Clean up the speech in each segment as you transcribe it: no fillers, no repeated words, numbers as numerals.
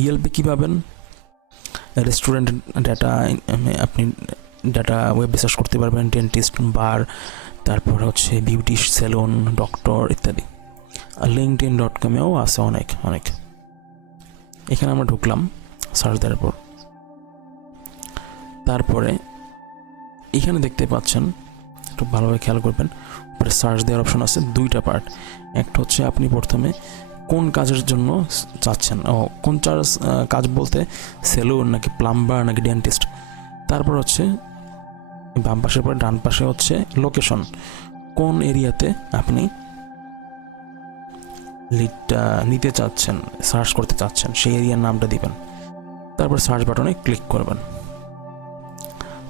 ইয়েলপে কী পাবেন? Restaurant data, আপনি data web search করতে পারবেন, ডেন্টিস্ট, বার, তারপর হচ্ছে বিউটি সেলুন, ডক্টর ইত্যাদি। আর linkedin.com-এও আছে অনেক। এখানে আমরা ঢুকলাম সার্চ দেওয়ার পর। তারপরে এখানে দেখতে পাচ্ছেন, একটু ভালোভাবে খেয়াল করবেন, উপরে সার্চ দেওয়ার অপশন আছে দুইটা পার্ট। একটা হচ্ছে আপনি প্রথমে কোন কাজের জন্য চাচ্ছেন, কোন কাজ বলতে সেলুন নাকি প্লাম্বার নাকি ডেন্টিস্ট। তারপর হচ্ছে বাম পাশের পরে ডান পাশে হচ্ছে লোকেশন, কোন এরিয়াতে আপনি লিডটা নিতে চাচ্ছেন, সার্চ করতে চাচ্ছেন, সেই এরিয়ার নামটা দিবেন। তারপর সার্চ বাটনে ক্লিক করবেন।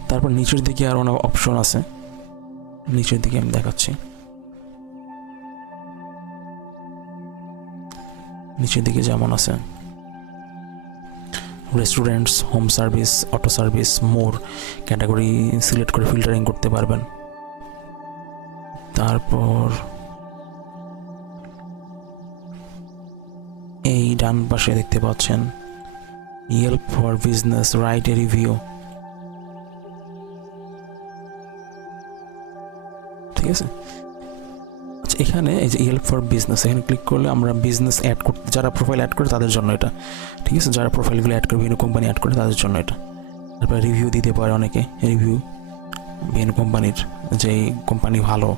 তারপর নিচের দিকে আরও অনেক অপশন আছে, নিচের দিকে আমি দেখাচ্ছি। নিচের দিকে যেমন আছে restaurants, home service, auto service, more, category select করে ফিল্টারিং করতে পারবেন। তারপর এই ডান পাশে দেখতে পাচ্ছেন Yelp for business, write a review. ঠিক আছে, আচ্ছা এখানে এই যে Yelp ফর বিজনেস, এখানে ক্লিক করলে আমরা বিজনেস অ্যাড করতে, যারা প্রোফাইল অ্যাড করে তাদের জন্য এটা। ঠিক আছে, যারা প্রোফাইলগুলো অ্যাড করে বিভিন্ন কোম্পানি অ্যাড করে তাদের জন্য এটা। তারপরে রিভিউ দিতে পারে অনেকে, রিভিউ বিভিন্ন কোম্পানির, যে এই কোম্পানি ভালো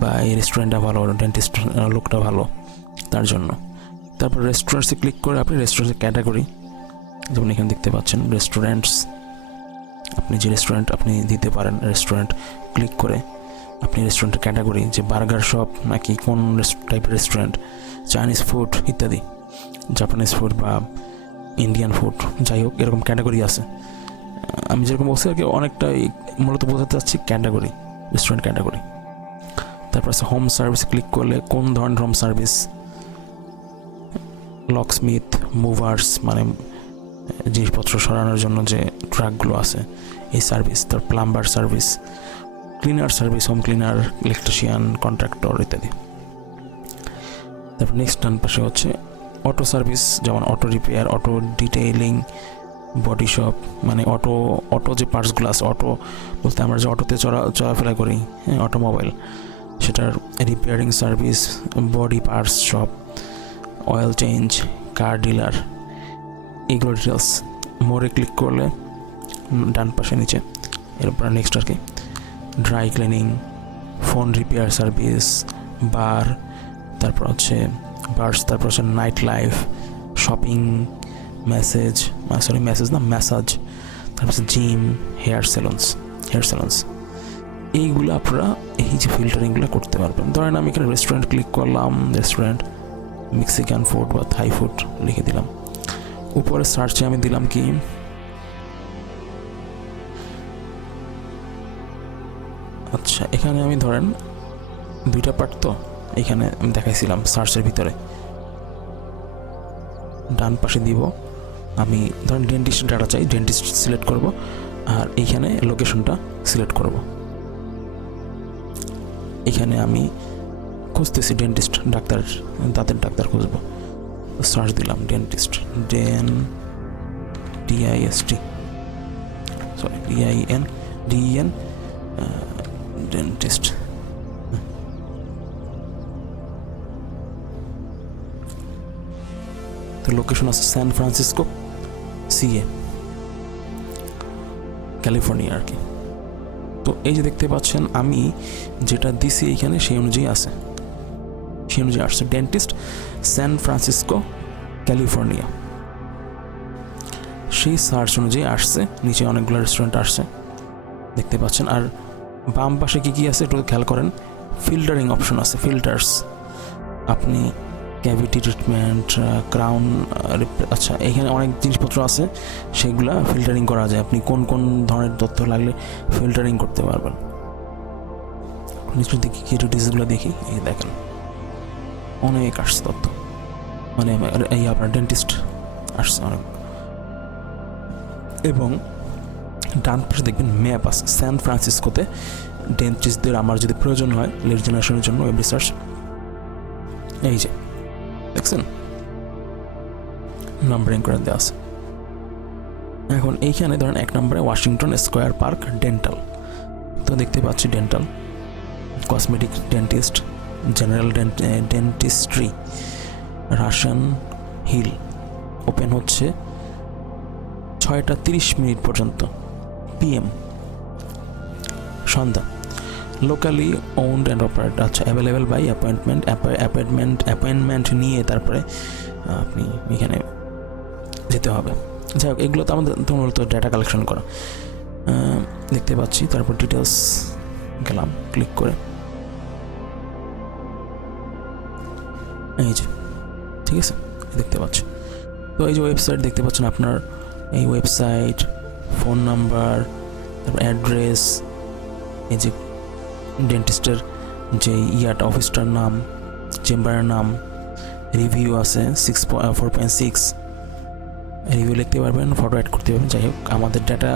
বা এই রেস্টুরেন্টটা ভালো, ডেন্টিস্ট লোকটা ভালো, তার জন্য। তারপর রেস্টুরেন্টসে ক্লিক করে আপনি রেস্টুরেন্টের ক্যাটাগরি, যেমন এখানে দেখতে পাচ্ছেন রেস্টুরেন্টস, আপনি যে রেস্টুরেন্ট আপনি দিতে পারেন, রেস্টুরেন্ট ক্লিক করে আপনি রেস্টুরেন্টের ক্যাটাগরি, যে বার্গার শপ নাকি কোন টাইপের রেস্টুরেন্ট, চাইনিজ ফুড ইত্যাদি, জাপানিজ ফুড বা ইন্ডিয়ান ফুড, যাই হোক এরকম ক্যাটাগরি আছে। আমি যেরকম বলছি আর কি, অনেকটাই মূলত বোঝাতে চাচ্ছি ক্যাটাগরি, রেস্টুরেন্ট ক্যাটাগরি। তারপর আছে হোম সার্ভিস, ক্লিক করলে কোন ধরনের হোম সার্ভিস, লকস্মিথ, মুভার্স মানে জিনিসপত্র সরানোর জন্য যে ট্রাকগুলো আছে এই সার্ভিস, তার plumber service, cleaner service, home cleaner, electrician, contractor ইত্যাদি। তারপর নেক্সট ডান পাশে হচ্ছে অটো সার্ভিস, যেমন auto repair, auto detailing, body shop, মানে অটো যে পার্টসগুলো আছে, অটো বলতে আমরা যে অটোতে চলাফেরা করি, হ্যাঁ অটোমোবাইল, সেটার repairing service, body parts shop, oil change, car dealer, এগুলো ডিটেলস। মোরে ক্লিক করলে ডান পাশে নিচে এরপর নেক্সট আর কি dry cleaning, phone repair service, bar, তারপর হচ্ছে বার্স, তারপর হচ্ছে নাইট লাইফ, শপিং, ম্যাসাজ, তারপর হচ্ছে জিম, হেয়ার স্যালুনস। এইগুলো আপনারা এই যে ফিল্টারিংগুলো করতে পারবেন। ধরেন আমি এখানে রেস্টুরেন্ট ক্লিক করলাম, রেস্টুরেন্ট মেক্সিকান ফুড বা থাই ফুড লিখে দিলাম। উপরে সার্চে আমি দিলাম কি, আচ্ছা এখানে আমি ধরেন দুইটা পার্ট, তো এখানে আমি দেখাইছিলাম সার্চের ভিতরে ডান পাশে দিব, আমি ধরেন ডেন্টিস্ট ডাটা চাই, ডেন্টিস্ট সিলেক্ট করব, আর এইখানে লোকেশনটা সিলেক্ট করব। এখানে আমি খুঁজতেছি ডেন্টিস্ট, ডাক্তার, দাঁতের ডাক্তার খুঁজবো, সার্চ দিলাম ডেন্টিস্ট, ডেন্টিস্ট। তো লোকেশন আছে স্যান ফ্রান্সিসকো, সিএ, ক্যালিফোর্নিয়া আর কি। তো এই যে দেখতে পাচ্ছেন আমি যেটা দিছি এইখানে সেই অনুযায়ী আসছে ডেন্টিস্ট, স্যান ফ্রান্সিসকো, ক্যালিফোর্নিয়া, সেই সার্চ অনুযায়ী আসছে। নিচে অনেকগুলো রেস্টুরেন্ট আসছে দেখতে পাচ্ছেন। আর বাম পাশে কি আছে একটু খেয়াল করেন, ফিল্টারিং অপশন আছে, ফিল্টার্স, আপনি ক্যাভিটি ট্রিটমেন্ট, ক্রাউন, আচ্ছা এখানে অনেক জিনিসপত্র আছে, সেগুলা ফিল্টারিং করা যায়। আপনি কোন কোন ধরনের তথ্য লাগলে ফিল্টারিং করতে পারবেন। নিচের দিকে কি ডিটেইলসগুলো দেখি, এই দেখেন অনেক আসছে তথ্য, মানে এই আপনার ডেন্টিস্ট আসছে অনেক। এবং ডান পাশে দেখবেন ম্যাপ আছে, স্যান ফ্রান্সিসকোতে ডেন্টিস্টদের আমার যদি প্রয়োজন হয় লিড জেনারেশনের জন্য ওয়েব রিসার্চ, এই যে দেখছেন। নাম্বারিং করে দেওয়া আছে। এখন এইখানে ধরেন 1 নম্বরে ওয়াশিংটন স্কোয়ার পার্ক ডেন্টাল, তো দেখতে পাচ্ছি dental, cosmetic dentist, general dentistry, Russian hill, open হচ্ছে 6টা 30 মিনিট পর্যন্ত PM সন্ধ্যা। লোকালি ওন্ড অ্যান্ড অপারেট, আচ্ছা অ্যাভেলেবেল বাই অ্যাপয়েন্টমেন্ট নিয়ে তারপরে আপনি এখানে যেতে হবে। যাই হোক, এগুলো তো আমাদের মূলত ডেটা কালেকশন করা, দেখতে পাচ্ছি। তারপর ডিটেলস গেলাম, ক্লিক করে এই যে, ঠিক আছে, দেখতে পাচ্ছি। তো এই যে ওয়েবসাইট দেখতে পাচ্ছেন আপনার, এই ওয়েবসাইট, ফোন নাম্বার, তারপর অ্যাড্রেস, এই যে ডেন্টিস্টের যে অফিসটার নাম, চেম্বারের নাম, রিভিউ আছে 4.6 রিভিউ লিখতে পারবেন, ফটো অ্যাড করতে পারবেন। যাই হোক, আমাদের ডাটা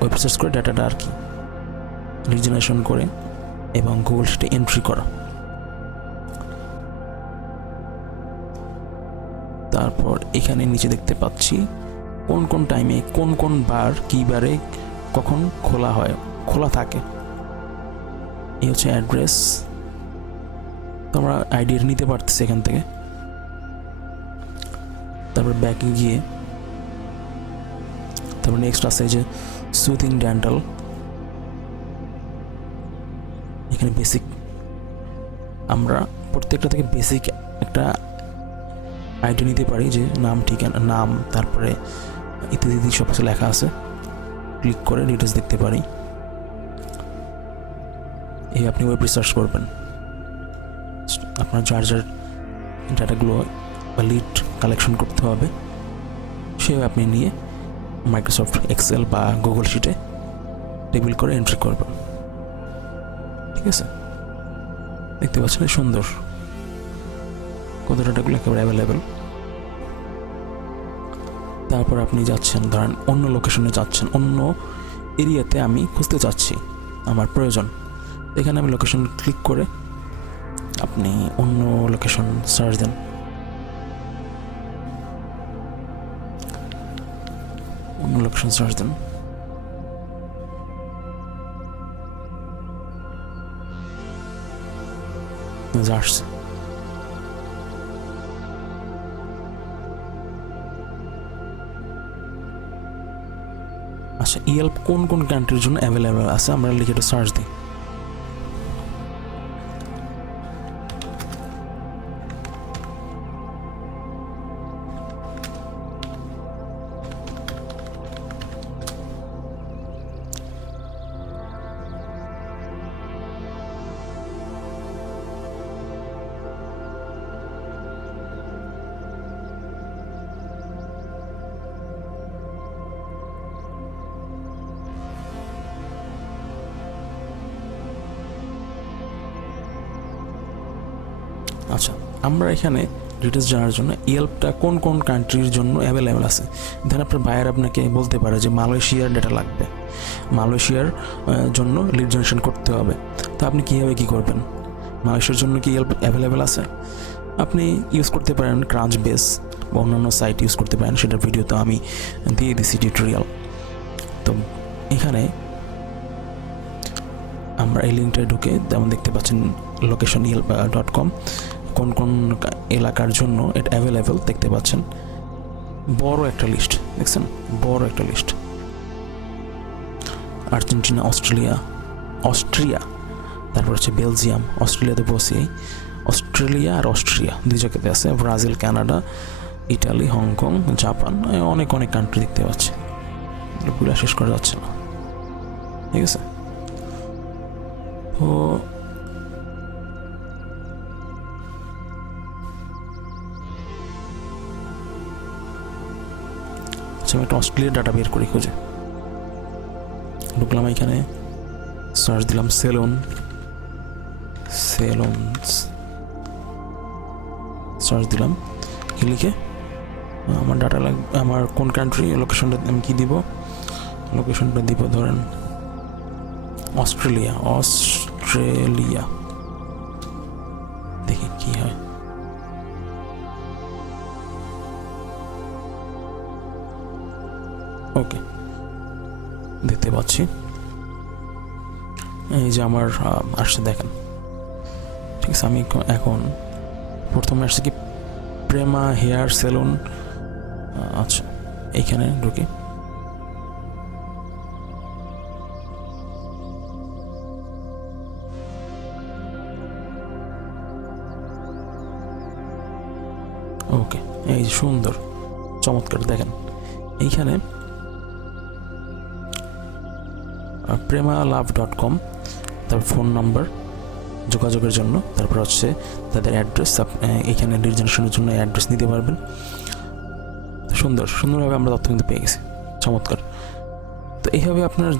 ওয়েবসাইট করে ডাটাটা আর কি রিজেনারেশন করে এবং গুগল শিটে এন্ট্রি করা। তারপর এখানে নিচে দেখতে পাচ্ছি কোন কোন টাইমে, কোন কোন বার, কী বারে, কখন খোলা থাকে। এই হচ্ছে অ্যাড্রেস, তোমরা আইডিয়া নিতে পারতেছি এখান থেকে। তারপর ব্যাকে গিয়ে তারপর নেক্সট আছে যে সুথিং ডেন্টাল, এখানে বেসিক, আমরা প্রত্যেকটা থেকে বেসিক একটা আইডিয়া নিতে পারি, যে নাম, ঠিকানা, নাম, তারপরে ইত্যাদি সব কিছু লেখা আছে। ক্লিক করে ডিটেলস দেখতে পারি। এই আপনি ওয়েব রিসার্চ করবেন, আপনার যার ডাটাগুলো বা লিড কালেকশন করতে হবে সেভাবে আপনি নিয়ে মাইক্রোসফট এক্সেল বা গুগল শিটে টেবিল করে এন্ট্রি করবেন। ঠিক আছে, দেখতে পাচ্ছেন সুন্দর কত ডাটাগুলো একেবারে অ্যাভেলেবেল। তারপর আপনি যাচ্ছেন, ধরেন অন্য লোকেশনে যাচ্ছেন, অন্য এরিয়াতে আমি খুঁজতে চাচ্ছি, আমার প্রয়োজন। এখানে আমি লোকেশন ক্লিক করে আপনি অন্য লোকেশন সার্চ দেন। অন্য লোকেশন সার্চ দেন, আসছে। আচ্ছা, ইয়েল্প কোন কোন কান্ট্রির জন্য অ্যাভেলেবেল আছে আমরা লিখে একটু সার্চ দিই। আচ্ছা, আমরা এখানে ডিটেলস জানার জন্য ইয়েল্পটা কোন কোন কান্ট্রির জন্য অ্যাভেলেবেল আছে, ধরেন আপনার বায়ার আপনাকে বলতে পারে যে মালয়েশিয়ার ডেটা লাগবে, মালয়েশিয়ার জন্য লিড জেনারেশন করতে হবে। তো আপনি কীভাবে কী করবেন? মালয়েশিয়ার জন্য কি ইয়েল্প অ্যাভেলেবেল আছে? আপনি ইউজ করতে পারেন ক্রাঞ্চ বেস বা অন্যান্য সাইট ইউজ করতে পারেন, সেটার ভিডিও তো আমি দিয়ে দিচ্ছি টিউটোরিয়াল। তো এখানে আমরা এই লিঙ্কটায় ঢুকে যেমন দেখতে পাচ্ছেন লোকেশন yelp.com, কোন কোন এলাকার জন্য এটা অ্যাভেলেবেল দেখতে পাচ্ছেন। বড় একটা লিস্ট দেখছেন, বড় একটা লিস্ট। আর্জেন্টিনা, অস্ট্রিয়া, তারপর হচ্ছে বেলজিয়াম, অস্ট্রেলিয়াতে বসে অস্ট্রেলিয়া আর অস্ট্রিয়া দুই জায়গাতে আছে, Brazil, Canada, Italy, Hong Kong, Japan, অনেক অনেক কান্ট্রি দেখতে পাচ্ছি, এগুলো শেষ করা যাচ্ছে না। ঠিক আছে, তো আমি একটা অস্ট্রেলিয়ার ডাটা বের করি, খুঁজে ঢুকলাম, এখানে সার্চ দিলাম সেলুনস সার্চ দিলাম, কি লিখে আমার ডাটা লাগবে, আমার কোন কান্ট্রি, লোকেশনটা আমি কি দিব, লোকেশনটা দিব ধরেন অস্ট্রেলিয়া, দেখি কি হয়। ওকে, দেখতে পাচ্ছি এই যে আমার আসছে, দেখেন। ঠিক আছে, আমি এখন প্রথমে আসছে কি প্রেমা হেয়ার সেলুন। আচ্ছা, এইখানে ঢুকি। ওকে, এই যে সুন্দর চমৎকার, দেখেন এইখানে premalav.com, তারপর ফোন নাম্বার যোগাযোগের জন্য, তারপর হচ্ছে তাদের অ্যাড্রেস, এইখানে রিজেনেশনের জন্য অ্যাড্রেস নিতে পারবেন। সুন্দরভাবে আমরা তথ্য কিন্তু পেয়ে গেছি, চমৎকার। তো এইভাবে আপনার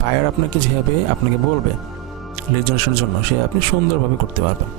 বায়ার আপনাকে যেভাবে আপনাকে বলবে লিড জেনারেশনের জন্য, সে আপনি সুন্দরভাবে করতে পারবেন।